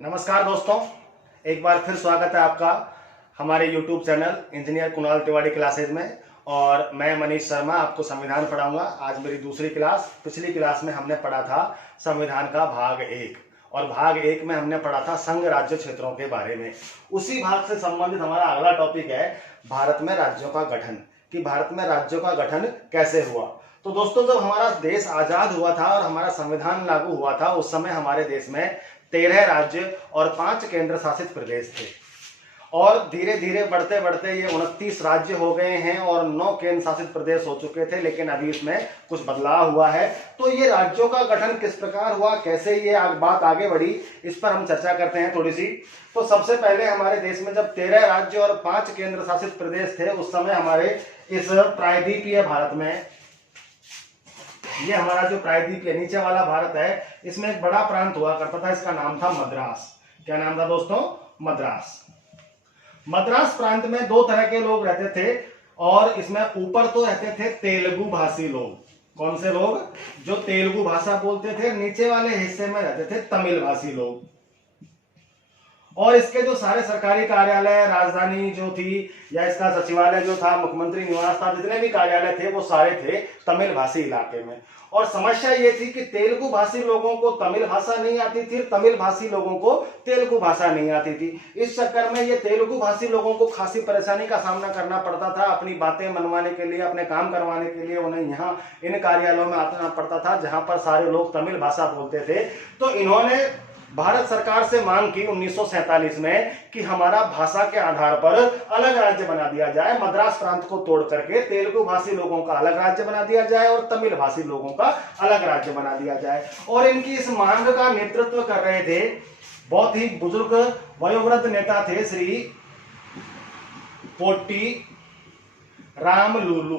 नमस्कार दोस्तों, एक बार फिर स्वागत है आपका हमारे YouTube channel engineer Kunal Tiwari classes में। और मैं मनीष शर्मा आपको संविधान पढ़ाऊंगा। आज मेरी दूसरी क्लास। पिछली क्लास में हमने पढ़ा था संविधान का भाग 1 और भाग 1 में हमने पढ़ा था संघ राज्य क्षेत्रों के बारे में। उसी भाग से संबंधित हमारा अगला टॉपिक है भारत में राज्यों का गठन, कि भारत में राज्यों का गठन कैसे हुआ। तो दोस्तों, जब हमारा देश आजाद हुआ था और हमारा संविधान लागू हुआ था, उस समय हमारे देश में 13 राज्य और 5 केंद्र शासित प्रदेश थे। और धीरे धीरे बढ़ते बढ़ते ये 29 राज्य हो गए हैं और 9 केंद्र शासित प्रदेश हो चुके थे, लेकिन अभी इसमें कुछ बदलाव हुआ है। तो ये राज्यों का गठन किस प्रकार हुआ, कैसे ये बात आगे बढ़ी, इस पर हम चर्चा करते हैं थोड़ी सी। तो सबसे पहले हमारे देश में जब 13 राज्य और 5 केंद्र शासित प्रदेश थे, उस समय हमारे इस प्रायद्वीपीय भारत में, ये हमारा जो प्रायद्वीप है, नीचे वाला भारत है, इसमें एक बड़ा प्रांत हुआ करता था, इसका नाम था मद्रास। क्या नाम था दोस्तों? मद्रास। मद्रास प्रांत में 2 तरह के लोग रहते थे, और इसमें ऊपर तो रहते थे तेलुगु भाषी लोग। कौन से लोग? जो तेलुगु भाषा बोलते थे। नीचे वाले हिस्से में रहते थे तमिल भाषी लोग। और इसके जो सारे सरकारी कार्यालय, राजधानी जो थी या इसका सचिवालय जो था, मुख्यमंत्री निवास था, जितने भी कार्यालय थे वो सारे थे तमिल भाषी इलाके में। और समस्या ये थी कि तेलुगु भाषी लोगों को तमिल भाषा नहीं आती थी, तमिल भाषी लोगों को तेलुगु भाषा नहीं आती थी। इस चक्कर में ये तेलुगु भाषी लोगों को खासी परेशानी का सामना करना पड़ता था। अपनी बातें मनवाने के लिए, अपने काम करवाने के लिए उन्हें यहाँ इन कार्यालयों में आना पड़ता था, जहां पर सारे लोग तमिल भाषा बोलते थे। तो इन्होंने भारत सरकार से मांग की 1947 में कि हमारा भाषा के आधार पर अलग राज्य बना दिया जाए। मद्रास प्रांत को तोड़ करके तेलुगु भाषी लोगों का अलग राज्य बना दिया जाए और तमिल भाषी लोगों का अलग राज्य बना दिया जाए। और इनकी इस मांग का नेतृत्व कर रहे थे बहुत ही बुजुर्ग वयोवृद्ध नेता थे, श्री पोट्टी रामलुलु।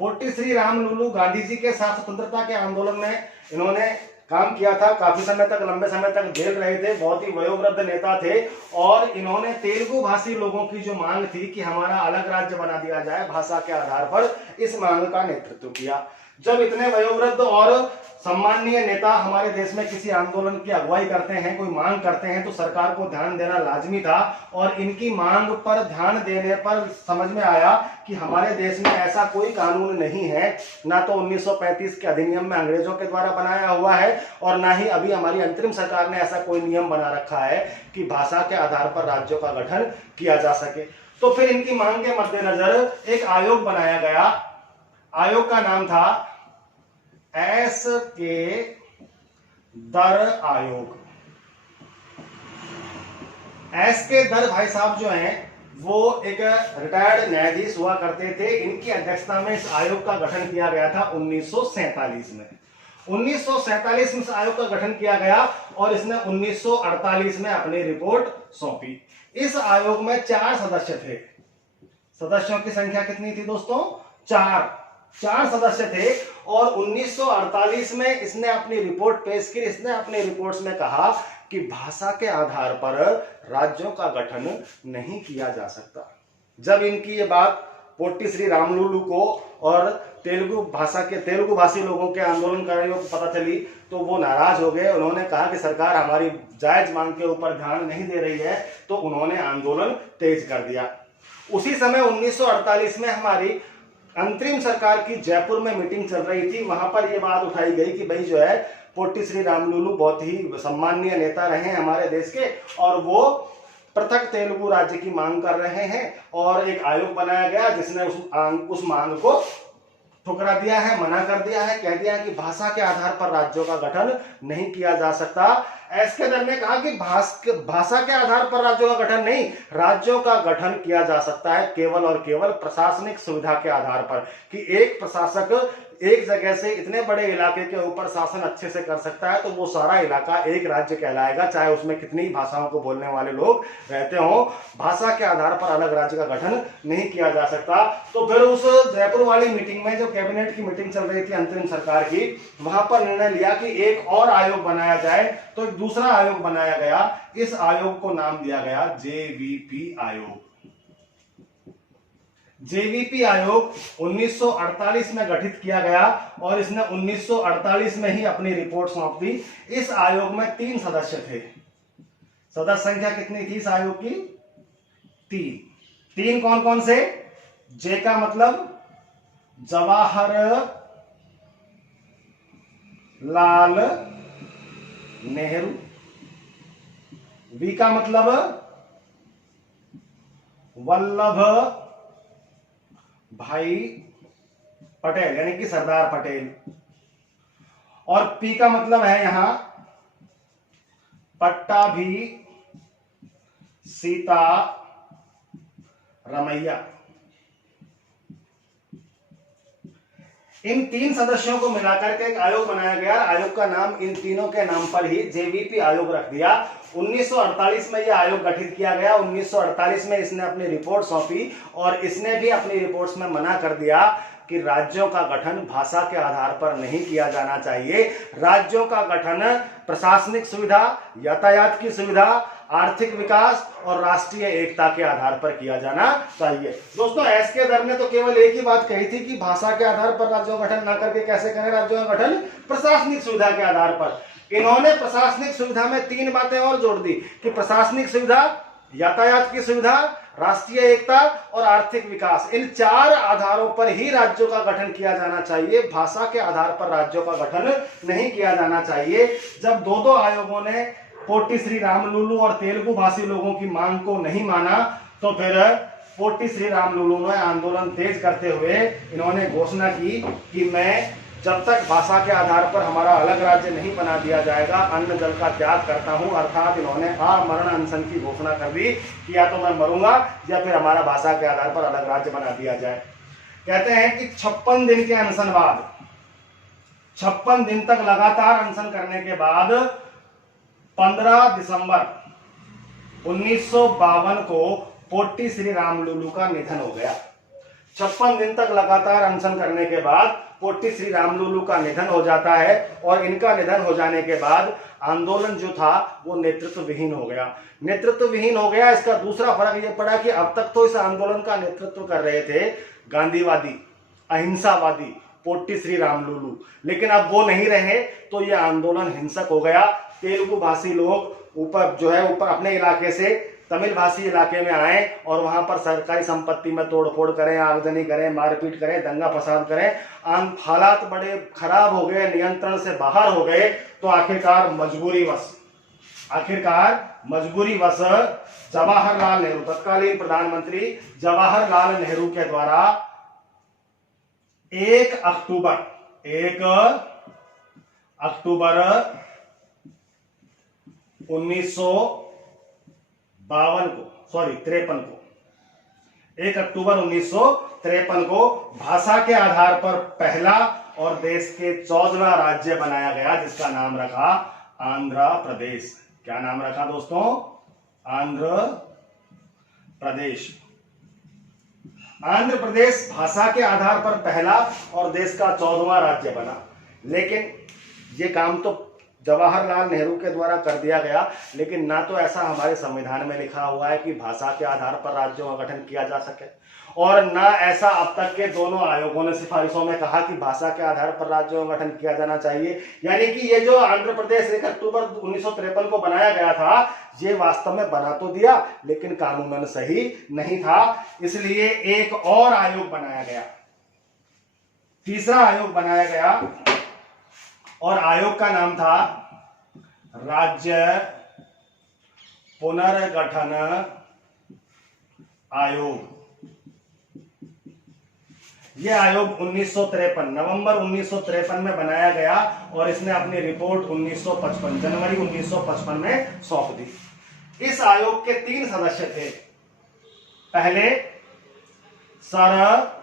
पोट्टी श्री रामलुलु गांधी जी के साथ स्वतंत्रता के आंदोलन में इन्होंने काम किया था। काफी समय तक, लंबे समय तक जेल रहे थे। बहुत ही वयोवृद्ध नेता थे। और इन्होंने तेलुगु भाषी लोगों की जो मांग थी कि हमारा अलग राज्य बना दिया जाए भाषा के आधार पर, इस मांग का नेतृत्व किया। जब इतने वयोवृद्ध और सम्माननीय नेता हमारे देश में किसी आंदोलन की अगुवाई करते हैं, कोई मांग करते हैं, तो सरकार को ध्यान देना लाजमी था। और इनकी मांग पर ध्यान देने पर समझ में आया कि हमारे देश में ऐसा कोई कानून नहीं है, ना तो 1935 के अधिनियम में अंग्रेजों के द्वारा बनाया हुआ है, और ना ही अभी हमारी अंतरिम सरकार ने ऐसा कोई नियम बना रखा है कि भाषा के आधार पर राज्यों का गठन किया जा सके। तो फिर इनकी मांग के मद्देनजर एक आयोग बनाया गया। आयोग का नाम था एस के दर आयोग। एस के दर भाई साहब जो हैं, वो एक रिटायर्ड न्यायाधीश हुआ करते थे। इनकी अध्यक्षता में इस आयोग का गठन किया गया था 1947 में। 1947 में इस आयोग का गठन किया गया और इसने 1948 में अपनी रिपोर्ट सौंपी। इस आयोग में 4 सदस्य थे। सदस्यों की संख्या कितनी थी दोस्तों? 4 सदस्य थे। और 1948 में इसने अपनी रिपोर्ट पेश की। इसने अपनी रिपोर्ट्स में कहा कि भाषा के आधार पर राज्यों का गठन नहीं किया जा सकता। जब इनकी ये बात पोट्टी श्री रामलुलु को और तेलुगु भाषी लोगों के आंदोलनकारियों को पता चली, तो वो नाराज हो गए। उन्होंने कहा कि सरकार हमारी जायज मांग के ऊपर ध्यान नहीं दे रही है, तो उन्होंने आंदोलन तेज कर दिया। उसी समय 1948 में हमारी अंतरिम सरकार की जयपुर में मीटिंग चल रही थी। वहां पर यह बात उठाई गई कि भाई जो है, पोट्टी श्री रामलुलु बहुत ही सम्माननीय नेता रहे हैं हमारे देश के, और वो पृथक तेलुगु राज्य की मांग कर रहे हैं। और एक आयोग बनाया गया जिसने उस मांग को ठुकरा दिया है, मना कर दिया है, कह दिया है कि भाषा के आधार पर राज्यों का गठन नहीं किया जा सकता। एस के दर ने कहा कि भाषा के आधार पर राज्यों का गठन नहीं, राज्यों का गठन किया जा सकता है केवल और केवल प्रशासनिक सुविधा के आधार पर, कि एक प्रशासक एक जगह से इतने बड़े इलाके के ऊपर शासन अच्छे से कर सकता है, तो वो सारा इलाका एक राज्य कहलाएगा, चाहे उसमें कितनी भाषाओं को बोलने वाले लोग रहते हों। भाषा के आधार पर अलग राज्य का गठन नहीं किया जा सकता। तो फिर उस जयपुर वाली मीटिंग में, जो कैबिनेट की मीटिंग चल रही थी अंतरिम सरकार की, वहां पर निर्णय लिया कि एक और आयोग बनाया जाए। तो एक दूसरा आयोग बनाया गया। इस आयोग को नाम दिया गया JVP आयोग। जेवीपी आयोग 1948 में गठित किया गया और इसने 1948 में ही अपनी रिपोर्ट सौंप दी। इस आयोग में 3 सदस्य थे। सदस्य संख्या कितनी थी इस आयोग की? 3। कौन कौन से? जे का मतलब जवाहर लाल नेहरू, वी का मतलब वल्लभ भाई पटेल यानी कि सरदार पटेल, और पी का मतलब है यहां पट्टाभी सीता रमैया। इन 3 सदस्यों को मिलाकर के एक आयोग बनाया गया। आयोग का नाम इन तीनों के नाम पर ही जेवीपी आयोग रख दिया। 1948 में यह आयोग गठित किया गया। 1948 में इसने अपनी रिपोर्ट सौंपी और इसने भी अपनी रिपोर्ट्स में मना कर दिया कि राज्यों का गठन भाषा के आधार पर नहीं किया जाना चाहिए। राज्यों का गठन प्रशासनिक सुविधा, यातायात की सुविधा, आर्थिक विकास और राष्ट्रीय एकता के आधार पर किया जाना चाहिए। दोस्तों, एस.के. दर ने तो केवल एक ही बात कही थी कि भाषा के आधार पर राज्यों का गठन ना करके कैसे करें राज्यों का गठन? प्रशासनिक सुविधा के आधार पर। इन्होंने प्रशासनिक सुविधा में 3 बातें और जोड़ दी कि प्रशासनिक सुविधा, यातायात की सुविधा, राष्ट्रीय एकता और आर्थिक विकास। इन 4 आधारों पर ही राज्यों का गठन किया जाना चाहिए। भाषा के आधार पर राज्यों का गठन नहीं किया जाना चाहिए। जब दो आयोगों ने पोट्टी श्री रामलुलु और तेलुगु भाषी लोगों की मांग को नहीं माना तो फिर पोट्टी श्री रामलुलु ने आंदोलन तेज करते हुए इन्होंने घोषणा की कि मैं जब तक भाषा के आधार पर हमारा अलग राज्य नहीं बना दिया जाएगा अन्न जल का त्याग करता हूं। अर्थात इन्होंने आमरण अनशन की घोषणा कर दी कि या तो मैं मरूंगा या फिर हमारा भाषा के आधार पर अलग राज्य बना दिया जाए। कहते हैं कि 56 दिन के अनशन बाद, 56 दिन तक लगातार अनशन करने के बाद 15 दिसंबर 1952 को पोट्टी श्री रामलुलु का निधन हो गया। 56 दिन तक लगातार अनशन करने के बाद पोट्टी श्री रामलुलु का निधन हो जाता है और इनका निधन हो जाने के बाद आंदोलन जो था वो नेतृत्व विहीन हो गया। नेतृत्व विहीन हो गया। इसका दूसरा फर्क ये पड़ा कि अब तक तो इस आंदोलन का नेतृत्व कर रहे थे गांधीवादी, अहिंसावादी पोट्टी श्री रामलुलु, लेकिन अब वो नहीं रहे तो ये आंदोलन हिंसक हो गया। तेलुगु भाषी लोग ऊपर अपने इलाके से तमिल भाषी इलाके में आए और वहां पर सरकारी संपत्ति में तोड़फोड़ करें, आगजनी करें, मारपीट करें, दंगा फसाद करें। हालात बड़े खराब हो गए, नियंत्रण से बाहर हो गए। तो आखिरकार मजबूरीवश जवाहरलाल नेहरू, तत्कालीन प्रधानमंत्री जवाहरलाल नेहरू के द्वारा 1 अक्टूबर 1 अक्टूबर 1953 को भाषा के आधार पर पहला और देश के 14वां राज्य बनाया गया जिसका नाम रखा आंध्र प्रदेश। क्या नाम रखा दोस्तों? आंध्र प्रदेश। आंध्र प्रदेश भाषा के आधार पर पहला और देश का 14वां राज्य बना। लेकिन ये काम तो जवाहरलाल नेहरू के द्वारा कर दिया गया, लेकिन ना तो ऐसा हमारे संविधान में लिखा हुआ है कि भाषा के आधार पर राज्यों का गठन किया जा सके, और ना ऐसा अब तक के दोनों आयोगों ने सिफारिशों में कहा कि भाषा के आधार पर राज्यों का गठन किया जाना चाहिए। यानी कि ये जो आंध्र प्रदेश 1 अक्टूबर 1953 को बनाया गया था, ये वास्तव में बना तो दिया लेकिन कानूनन सही नहीं था। इसलिए एक और आयोग बनाया गया, तीसरा आयोग बनाया गया, और आयोग का नाम था राज्य पुनर्गठन आयोग। यह आयोग नवंबर 1953 में बनाया गया और इसने अपनी रिपोर्ट जनवरी 1955 में सौंप दी। इस आयोग के 3 सदस्य थे। पहले सर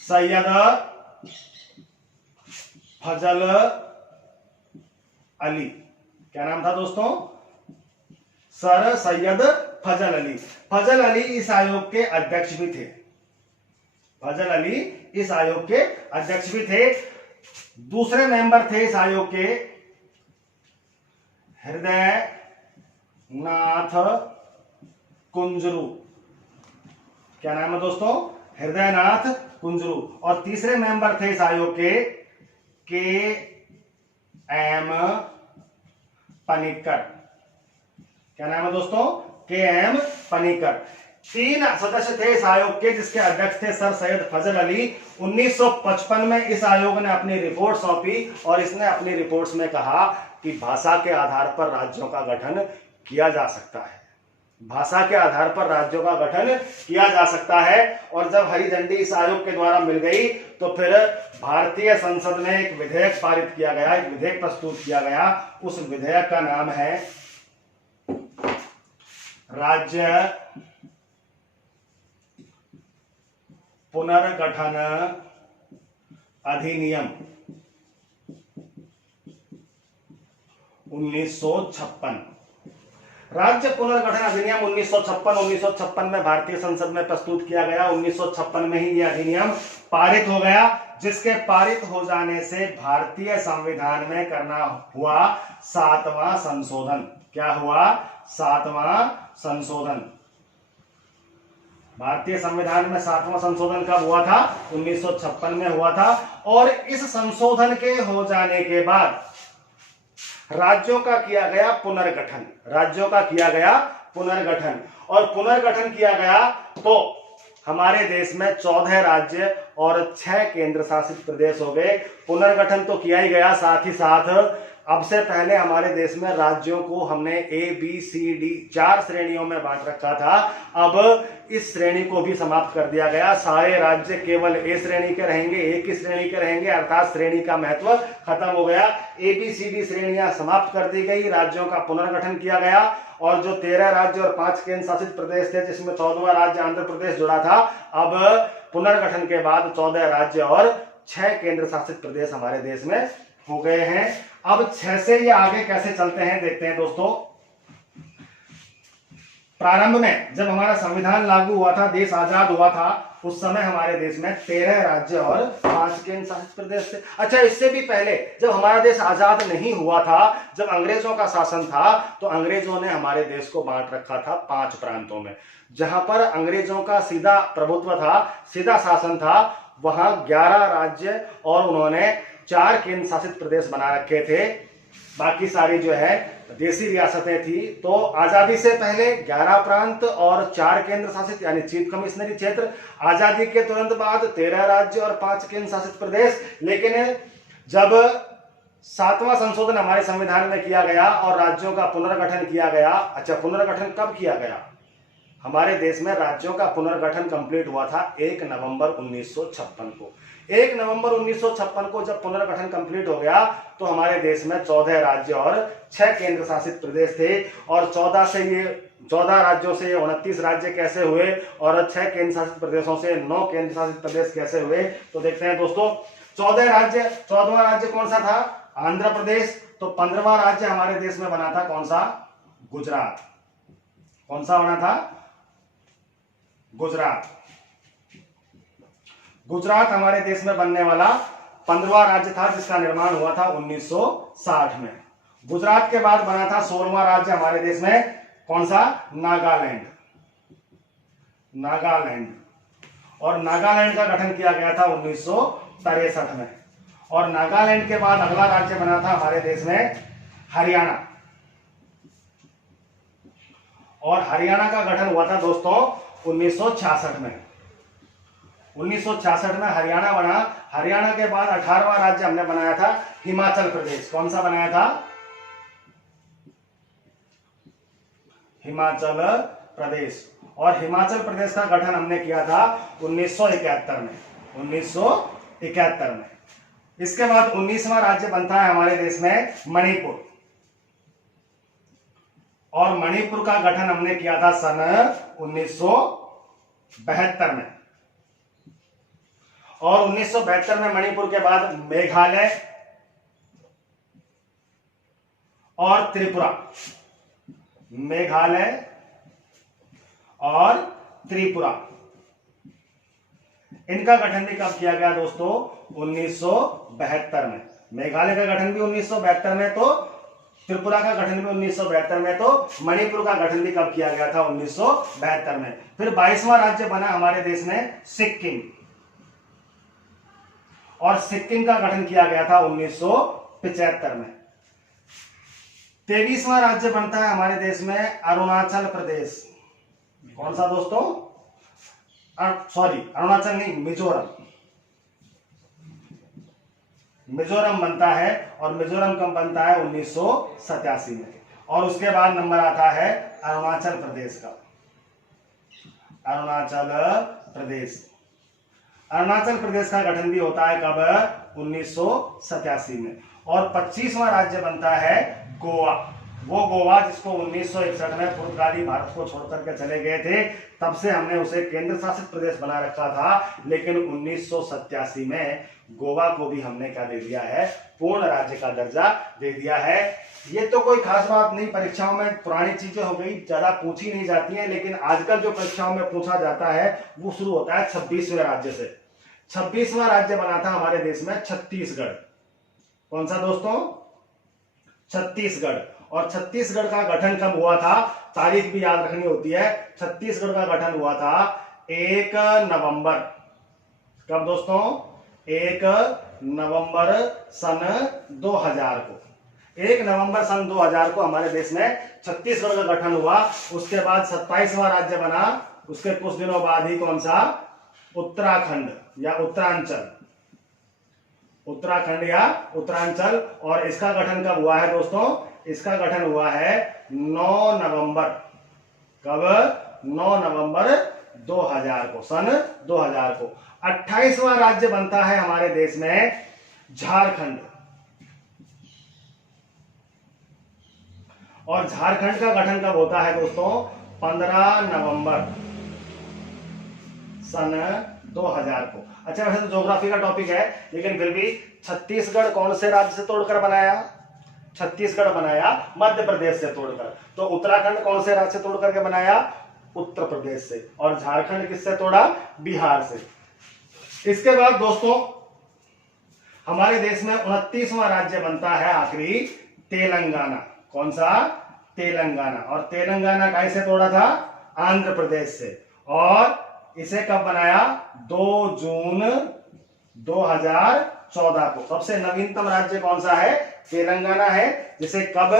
सैयद फजल अली। क्या नाम था दोस्तों? सर सैयद फजल अली। फजल अली इस आयोग के अध्यक्ष भी थे। दूसरे मेंबर थे इस आयोग के हृदय नाथ कुंजरू। क्या नाम है दोस्तों? हृदयनाथ कुंजरू। और तीसरे मेंबर थे इस आयोग के एम पनिक्कर। क्या नाम है दोस्तों? के एम पनिक्कर। 3 सदस्य थे इस आयोग के, जिसके अध्यक्ष थे सर सैयद फजल अली। 1955 में इस आयोग ने अपनी रिपोर्ट सौंपी और इसने अपनी रिपोर्ट्स में कहा कि भाषा के आधार पर राज्यों का गठन किया जा सकता है। भाषा के आधार पर राज्यों का गठन किया जा सकता है। और जब हरी झंडी इस आयोग के द्वारा मिल गई तो फिर भारतीय संसद में एक विधेयक पारित किया गया, एक विधेयक प्रस्तुत किया गया। उस विधेयक का नाम है राज्य पुनर्गठन अधिनियम 1956। राज्य पुनर्गठन अधिनियम 1956 में भारतीय संसद में प्रस्तुत किया गया। 1956 में ही यह अधिनियम पारित हो गया, जिसके पारित हो जाने से भारतीय संविधान में करना हुआ 7वां संशोधन। क्या हुआ? 7वां संशोधन। भारतीय संविधान में 7वां संशोधन कब हुआ था? 1956 में हुआ था। और इस संशोधन के हो जाने के बाद राज्यों का किया गया पुनर्गठन। राज्यों का किया गया पुनर्गठन। और पुनर्गठन किया गया तो हमारे देश में 14 राज्य और 6 केंद्र शासित प्रदेश हो गए। पुनर्गठन तो किया ही गया, साथ ही साथ अब से पहले हमारे देश में राज्यों को हमने ABCD 4 श्रेणियों में बांट रखा था। अब इस श्रेणी को भी समाप्त कर दिया गया। सारे राज्य केवल A श्रेणी के रहेंगे, एक ही श्रेणी के रहेंगे, अर्थात श्रेणी का महत्व खत्म हो गया। ABCD श्रेणियां समाप्त कर दी गई, राज्यों का पुनर्गठन किया गया। और जो 13 राज्य और 5 केंद्र शासित प्रदेश थे, जिसमें 14वां राज्य आंध्र प्रदेश जुड़ा था, अब पुनर्गठन के बाद 14 राज्य और 6 केंद्र शासित प्रदेश हमारे देश में हो गए हैं। अब 6 से ये आगे कैसे चलते हैं देखते हैं दोस्तों। प्रारंभ में जब हमारा संविधान लागू हुआ था, देश आजाद हुआ था, उस समय हमारे देश में 13 राज्य और 5 केंद्र शासित प्रदेश थे। अच्छा, इससे भी पहले जब हमारा देश आजाद नहीं हुआ था, जब अंग्रेजों का शासन था, तो अंग्रेजों ने हमारे देश को बांट रखा था 5 प्रांतों में। जहां पर अंग्रेजों का सीधा प्रभुत्व था, सीधा शासन था, वहां 11 राज्य और उन्होंने 4 केंद्र शासित प्रदेश बना रखे थे। बाकी सारी जो है देसी रियासतें थी। तो आजादी से पहले 11 प्रांत और 4 केंद्र शासित यानी चीफ कमिश्नरी क्षेत्र। आजादी के तुरंत बाद 13 राज्य और 5 केंद्र शासित प्रदेश। लेकिन जब 7वां संशोधन हमारे संविधान में किया गया और राज्यों का पुनर्गठन किया गया। अच्छा, पुनर्गठन कब किया गया? हमारे देश में राज्यों का पुनर्गठन कंप्लीट हुआ था 1 नवंबर 1956 को। 1 नवंबर 1956 को जब पुनर्गठन कंप्लीट हो गया तो हमारे देश में 14 राज्य और 6 केंद्र शासित प्रदेश थे। और 14 राज्यों से 29 राज्य कैसे हुए और 6 केंद्र शासित प्रदेशों से 9 केंद्र शासित प्रदेश कैसे हुए, तो देखते हैं दोस्तों। 14वां राज्य कौन सा था? आंध्र प्रदेश। तो 15वां राज्य हमारे देश में बना था कौन सा? गुजरात। कौन सा बना था? गुजरात। गुजरात हमारे देश में बनने वाला 15वां राज्य था, जिसका निर्माण हुआ था 1960 में। गुजरात के बाद बना था 16वां राज्य हमारे देश में, कौन सा? नागालैंड। नागालैंड। और नागालैंड का गठन किया गया था 1963 में। और नागालैंड के बाद अगला राज्य बना था हमारे देश में हरियाणा। और हरियाणा का गठन हुआ था दोस्तों 1966 में। 1966 में हरियाणा बना। हरियाणा के बाद 18वां राज्य हमने बनाया था हिमाचल प्रदेश। कौन सा बनाया था? हिमाचल प्रदेश। और हिमाचल प्रदेश का गठन हमने किया था 1971 में। 1971 में। इसके बाद 19वां राज्य बनता है हमारे देश में मणिपुर। और मणिपुर का गठन हमने किया था सन 1972 में। और 1972 में मणिपुर के बाद मेघालय और त्रिपुरा। मेघालय और त्रिपुरा, इनका गठन भी कब किया गया दोस्तों? 1972 में। मेघालय का गठन भी 1972 में, तो त्रिपुरा का गठन भी 1972 में, तो मणिपुर का गठन भी कब किया गया था? 1972 में। फिर 22वां राज्य बना हमारे देश में सिक्किम, और सिक्किम का गठन किया गया था 1975 में। 23वां राज्य बनता है हमारे देश में अरुणाचल प्रदेश। कौन सा दोस्तों? सॉरी, अरुणाचल नहीं, मिजोरम। मिजोरम बनता है, और मिजोरम कब बनता है? 1987 में। और उसके बाद नंबर आता है अरुणाचल प्रदेश का। अरुणाचल प्रदेश, अरुणाचल प्रदेश का गठन भी होता है कब? 1987 में। और 25वां राज्य बनता है गोवा। वो गोवा जिसको 1961 में पुर्तगाली भारत को छोड़कर के चले गए थे, तब से हमने उसे केंद्र शासित प्रदेश बना रखा था, लेकिन 1987 में गोवा को भी हमने क्या दे दिया है? पूर्ण राज्य का दर्जा दे दिया है। ये तो कोई खास बात नहीं, परीक्षाओं में पुरानी चीजें हो गई, ज्यादा पूछी नहीं जाती हैं, लेकिन आजकल जो परीक्षाओं में पूछा जाता है वो शुरू होता है 26वें राज्य से। 26वां राज्य बना था हमारे देश में छत्तीसगढ़। कौन सा दोस्तों? छत्तीसगढ़। और छत्तीसगढ़ का गठन कब हुआ था? तारीख भी याद रखनी होती है। छत्तीसगढ़ का गठन हुआ था 1 नवंबर। कब दोस्तों? 1 नवंबर सन 2000 को। 1 नवंबर सन 2000 को हमारे देश में छत्तीसगढ़ का गठन हुआ। उसके बाद 27वां राज्य बना, उसके कुछ दिनों बाद ही कौन सा? उत्तराखंड या उत्तरांचल। उत्तराखंड या उत्तरांचल। और इसका गठन कब हुआ है दोस्तों? इसका गठन हुआ है 9 नवंबर। कब? 9 नवंबर 2000 को, सन 2000 को। 28वां राज्य बनता है हमारे देश में झारखंड। और झारखंड का गठन कब होता है दोस्तों? 15 नवंबर सन 2000 को। अच्छा, वैसे तो ज्योग्राफी का टॉपिक है, लेकिन फिर भी छत्तीसगढ़ कौन से राज्य से तोड़कर बनाया? छत्तीसगढ़ बनाया मध्य प्रदेश से तोड़कर। तो उत्तराखंड कौन से राज्य से तोड़ करके बनाया? उत्तर प्रदेश से। और झारखंड किससे तोड़ा? बिहार से। इसके बाद दोस्तों हमारे देश में 29वां राज्य बनता है आखिरी, तेलंगाना। कौन सा? तेलंगाना। और तेलंगाना कैसे तोड़ा था? आंध्र प्रदेश से। और इसे कब बनाया? 2 जून 2014 को। सबसे नवीनतम राज्य कौन सा है? तेलंगाना है, जिसे कब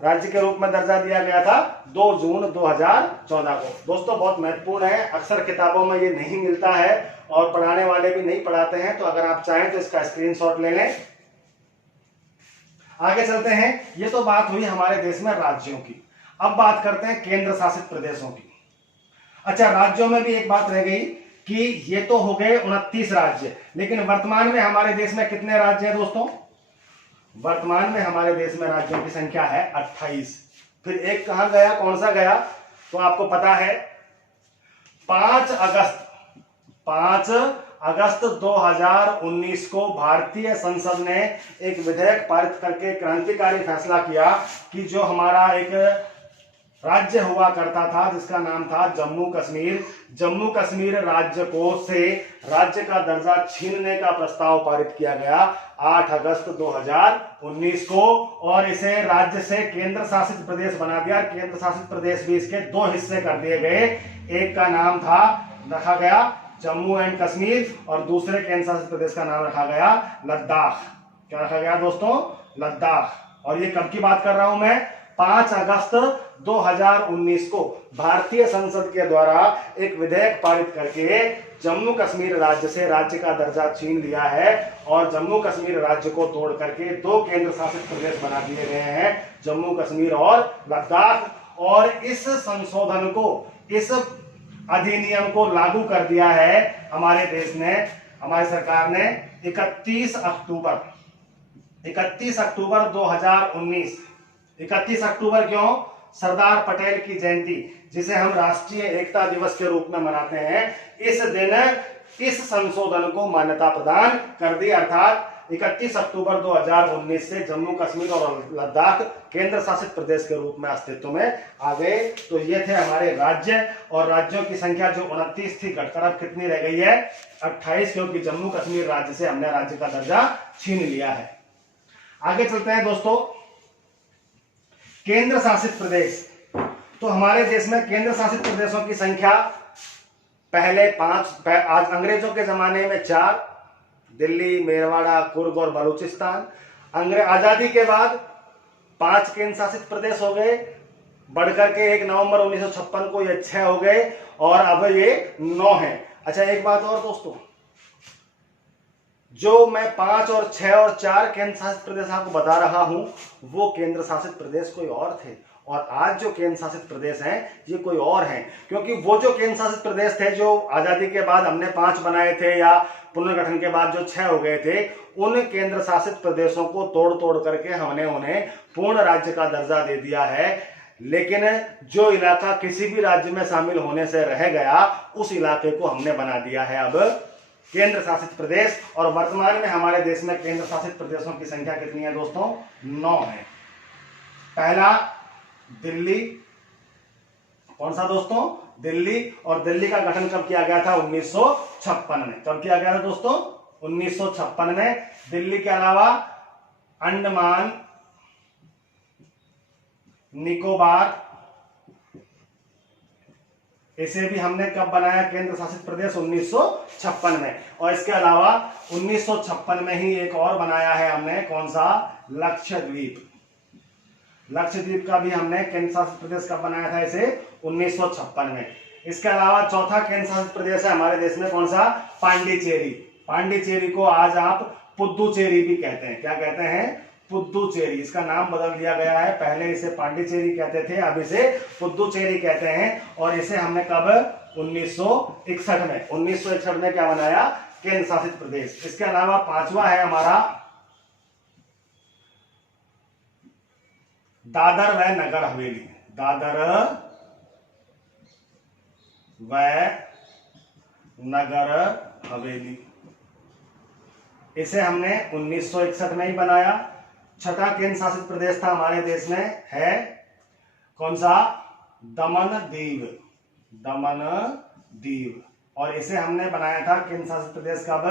राज्य के रूप में दर्जा दिया गया था? 2 जून 2014 को। दोस्तों बहुत महत्वपूर्ण है, अक्सर किताबों में ये नहीं मिलता है और पढ़ाने वाले भी नहीं पढ़ाते हैं, तो अगर आप चाहें तो इसका स्क्रीनशॉट ले लें। आगे चलते हैं। ये तो बात हुई हमारे देश में राज्यों की। अब बात करते हैं केंद्र शासित प्रदेशों की। अच्छा, राज्यों में भी एक बात रह गई कि ये तो हो गए 29 राज्य, लेकिन वर्तमान में हमारे देश में कितने राज्य हैं दोस्तों? वर्तमान में हमारे देश में राज्यों की संख्या है 28। फिर एक कहां गया? कौन सा गया? तो आपको पता है 5 अगस्त 2019 को भारतीय संसद ने एक विधेयक पारित करके क्रांतिकारी फैसला किया कि जो हमारा एक राज्य हुआ करता था जिसका नाम था जम्मू कश्मीर, जम्मू कश्मीर राज्य को से राज्य का दर्जा छीनने का प्रस्ताव पारित किया गया 8 अगस्त 2019 को, और इसे राज्य से केंद्र शासित प्रदेश बना दिया। केंद्र शासित प्रदेश भी इसके 2 हिस्से कर दिए गए। एक का नाम था रखा गया जम्मू एंड कश्मीर, और दूसरे केंद्र शासित प्रदेश का नाम रखा गया लद्दाख। क्या रखा गया दोस्तों? लद्दाख। और ये कब की बात कर रहा हूं मैं? 5 अगस्त 2019 को भारतीय संसद के द्वारा एक विधेयक पारित करके जम्मू कश्मीर राज्य से राज्य का दर्जा छीन लिया है, और जम्मू कश्मीर राज्य को तोड़ करके 2 केंद्र शासित प्रदेश बना दिए गए हैं, जम्मू कश्मीर और लद्दाख। और इस संशोधन को, इस अधिनियम को लागू कर दिया है हमारे देश ने, हमारी सरकार ने 31 अक्टूबर 2019। 31 अक्टूबर क्यों? सरदार पटेल की जयंती, जिसे हम राष्ट्रीय एकता दिवस के रूप में मनाते हैं, इस दिन इस संशोधन को मान्यता प्रदान कर दी। अर्थात 31 अक्टूबर 2019 से जम्मू कश्मीर और लद्दाख केंद्र शासित प्रदेश के रूप में अस्तित्व में आ गए। तो ये थे हमारे राज्य, और राज्यों की संख्या जो 29 थी घटकर अब कितनी रह गई है? 28, क्योंकि जम्मू कश्मीर राज्य से हमने राज्य का दर्जा छीन लिया है। आगे चलते हैं दोस्तों। केंद्र शासित प्रदेश। तो हमारे देश में केंद्र शासित प्रदेशों की संख्या पहले 5, आज अंग्रेजों के जमाने में 4, दिल्ली, मेरवाड़ा, कुर्ग और बलूचिस्तान। आजादी के बाद 5 केंद्र शासित प्रदेश हो गए, बढ़कर के 1 नवंबर 1956 को ये 6 हो गए और अब ये 9 है। अच्छा, एक बात और दोस्तों, जो मैं 5 और 6 और 4 केंद्र शासित प्रदेश आपको बता रहा हूं, वो केंद्र शासित प्रदेश कोई और थे, और आज जो केंद्र शासित प्रदेश हैं ये कोई और हैं। क्योंकि वो जो केंद्र शासित प्रदेश थे जो आजादी के बाद हमने 5 बनाए थे या पुनर्गठन के बाद जो 6 हो गए थे, उन केंद्र शासित प्रदेशों को तोड़ तोड़ करके हमने उन्हें पूर्ण राज्य का दर्जा दे दिया है। लेकिन जो इलाका किसी भी राज्य में शामिल होने से रह गया, उस इलाके को हमने बना दिया है अब केंद्र शासित प्रदेश। और वर्तमान में हमारे देश में केंद्र शासित प्रदेशों की संख्या कितनी है दोस्तों? 9 है। पहला दिल्ली, कौन सा दोस्तों? दिल्ली। और दिल्ली का गठन कब किया गया था? 1956 में। कब किया गया था दोस्तों? 1956 में। दिल्ली के अलावा अंडमान निकोबार, इसे भी हमने कब बनाया केंद्र शासित प्रदेश? 1956 में। और इसके अलावा 1956 में ही एक और बनाया है हमने, कौन सा? लक्षद्वीप। लक्षद्वीप का भी हमने केंद्र शासित प्रदेश कब बनाया था? इसे 1956 में। इसके अलावा चौथा केंद्र शासित प्रदेश है हमारे देश में, कौन सा? पांडिचेरी। पांडिचेरी को आज आप पुद्दुचेरी भी कहते हैं। क्या कहते हैं? पुद्दुचेरी। इसका नाम बदल दिया गया है, पहले इसे पांडिचेरी कहते थे, अब इसे पुद्दुचेरी कहते हैं। और इसे हमने कब? 1961 में। 1961 में क्या बनाया? केंद्र शासित प्रदेश। इसके अलावा 5वां है हमारा दादर व नगर हवेली। दादर व नगर हवेली, इसे हमने 1961 में ही बनाया। छठा केंद्र शासित प्रदेश था हमारे देश में, है कौन सा? दमन दीव। दमन दीव। और इसे हमने बनाया था केंद्र शासित प्रदेश कब?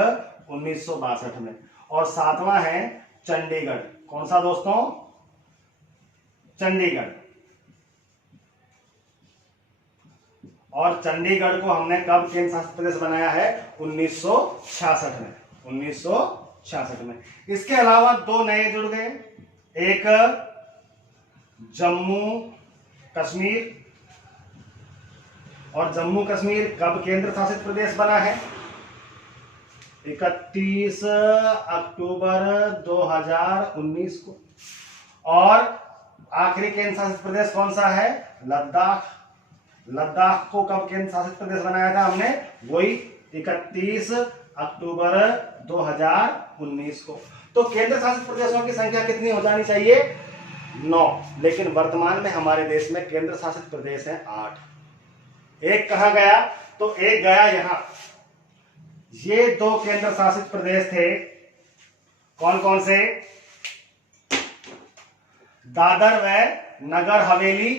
1962 में। और 7वां है चंडीगढ़। कौन सा दोस्तों? चंडीगढ़। और चंडीगढ़ को हमने कब केंद्र शासित प्रदेश बनाया है? 1966 में। 1966 में। इसके अलावा 2 नए जुड़ गए, एक जम्मू कश्मीर। और जम्मू कश्मीर कब केंद्र शासित प्रदेश बना है? 31 अक्टूबर 2019 को। और आखिरी केंद्र शासित प्रदेश कौन सा है? लद्दाख। लद्दाख को कब केंद्र शासित प्रदेश बनाया था हमने? वही 31 अक्टूबर 2019 को। तो केंद्र शासित प्रदेशों की संख्या कितनी हो जानी चाहिए? 9। लेकिन वर्तमान में हमारे देश में केंद्र शासित प्रदेश है 8। एक कहां गया? तो एक गया यहां। ये 2 केंद्र शासित प्रदेश थे, कौन कौन से? दादर व नगर हवेली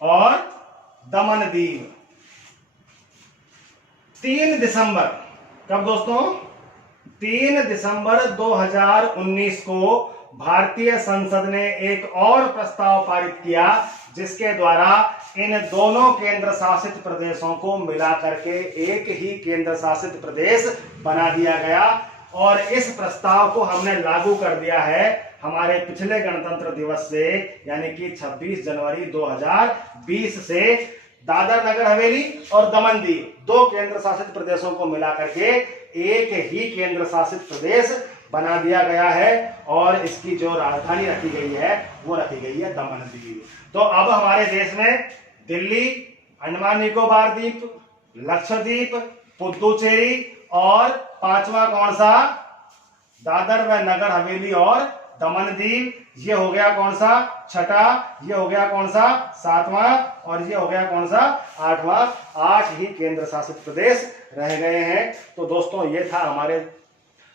और दमन दीव। 3 दिसंबर, कब दोस्तों? 3 दिसंबर 2019 को भारतीय संसद ने एक और प्रस्ताव पारित किया, जिसके द्वारा इन दोनों केंद्र शासित प्रदेशों को मिलाकर के एक ही केंद्र शासित प्रदेश बना दिया गया। और इस प्रस्ताव को हमने लागू कर दिया है हमारे पिछले गणतंत्र दिवस से, यानी कि 26 जनवरी 2020 से। दादर नगर हवेली और दमन दीव 2 केंद्र शासित प्रदेशों को मिलाकर के एक ही केंद्र शासित प्रदेश बना दिया गया है। और इसकी जो राजधानी रखी गई है वो रखी गई है दमन दीव। तो अब हमारे देश में दिल्ली, अंडमान निकोबार द्वीप, लक्षद्वीप, पुद्दुचेरी और 5वां कौन सा? दादर व नगर हवेली और दमन दीव। ये हो गया कौन सा? छठा। ये हो गया कौन सा? 7वां। और ये हो गया कौन सा? 8वां। 8 ही केंद्र शासित प्रदेश रह गए हैं। तो दोस्तों, ये था हमारे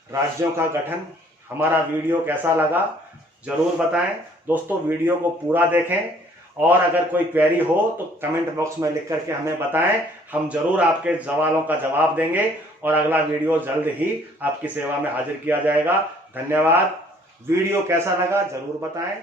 राज्यों का गठन। हमारा वीडियो कैसा लगा जरूर बताएं दोस्तों। वीडियो को पूरा देखें और अगर कोई क्वेरी हो तो कमेंट बॉक्स में लिख करके हमें बताएं। हम जरूर आपके सवालों का जवाब देंगे और अगला वीडियो जल्द ही आपकी सेवा में हाजिर किया जाएगा। धन्यवाद। वीडियो कैसा लगा जरूर बताएं।